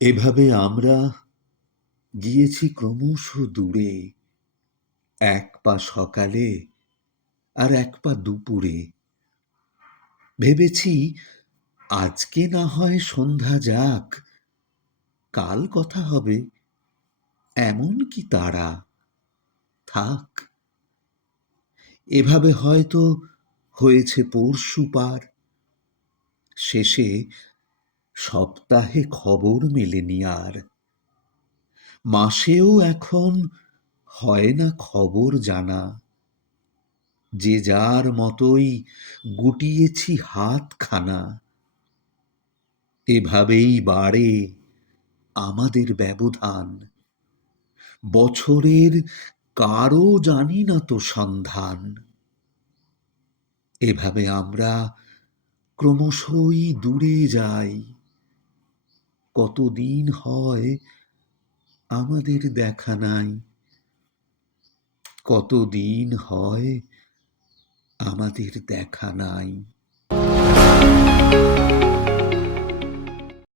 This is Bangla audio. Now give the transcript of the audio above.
এভাবে আমরা গিয়েছি ক্রমশ দূরে, এক পা সকালে আর এক পা দুপুরে। ভেবেছি আজকে না হয় সন্ধ্যা যাক, কাল কথা হবে, এমন কি তাড়া, থাক। এভাবে হয়তো হয়েছে পরশু পার, শেষে সপ্তাহে খবর মেলেনি আর। মাসেও এখন হয় না খবর জানা, যে যার মতোই গুটিয়েছি হাতখানা। এভাবেই বাড়ে আমাদের ব্যবধান, বছরের কারও জানি না তো সন্ধান। এভাবে আমরা ক্রমশই দূরে যাই, কতদিন হয় আমাদের দেখা নাই, কতদিন হয় আমাদের দেখা নাই।